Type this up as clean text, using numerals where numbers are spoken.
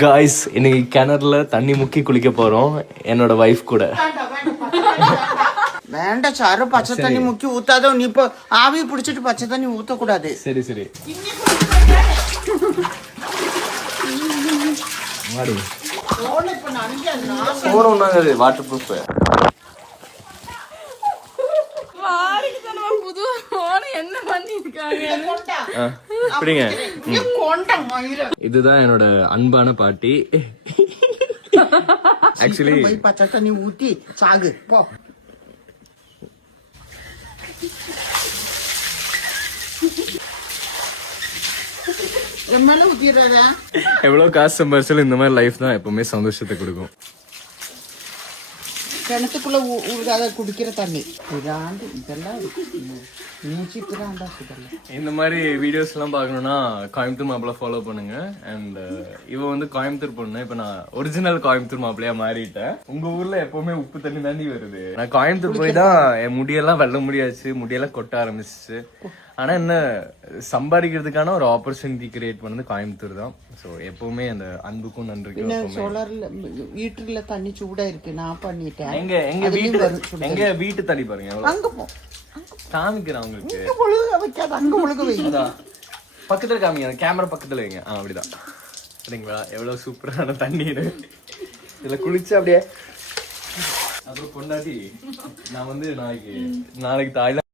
Guys இன்னைக்கு கிணறுல தண்ணி முக்கி குளிக்க போறோம் என்னோட வைஃப் கூட. வேண்டாம் சாரு, பச்சை தண்ணி முக்கி ஊத்தாத. நீ இப்போ ஆவி பிடிச்சிட்டு பச்சை தண்ணி ஊத்தக்கூடாது. சரி சரி வாட்டர் ப்ரூஃப். இதுதான் என்னோட அன்பான பாட்டி. ஆக்சுவலி பச்சை தண்ணி ஊத்தி சாகு போ. எவ்வளவு காசு சம்பாரிச்சாலும் இந்த மாதிரி லைஃப் தான் எப்பவுமே சந்தோஷத்தை கொடுக்கும். கிணத்துக்குள்ள ஊறுகாத குடிக்கிற தண்ணி இதெல்லாம் இந்த மாதிரி வீடியோஸ் எல்லாம் பாக்கணும்னா கோயம்புத்தூர் மாப்பிள்ள ஃபாலோ பண்ணுங்க. அண்ட் இவ வந்து கோயம்புத்தூர் பொண்ணு. இப்ப நான் ஒரிஜினல் கோயம்புத்தூர் மாப்பிள்ளையா மாறிட்டேன். உங்க ஊர்ல எப்பவுமே உப்பு தண்ணி தாண்டி வருது. நான் கோயம்புத்தூர் போய் தான் என் முடியெல்லாம் வெள்ள முடியாச்சு, முடியெல்லாம் கொட்ட ஆரம்பிச்சிச்சு. ஆனா என்ன சம்பாதிக்கிறதுக்கான ஒரு ஆப்பர்ச்சுனிட்டி கிரியேட் பண்ணது கோயம்புத்தூர் தான். ஸோ எப்பவுமே அந்த அன்புக்கும் நன்றிக்கும். சோலார்ல வீட்டுல தண்ணி சூடா இருக்கு, நான் பண்ணிட்டேன். எங்க வீட்டு தண்ணி பாருங்க, அங்க போ காமிக்கிறேன் உங்களுக்கு. பக்கத்துல காமிங்க, கேமரா பக்கத்துல வைங்க. அப்படிதான் சரிங்களா? எவ்வளவு சூப்பரான தண்ணீர் இதுல குளிச்சு அப்படியே. அப்புறம் பொண்டாட்டி நான் வந்து நாளைக்கு தாய்லாந்து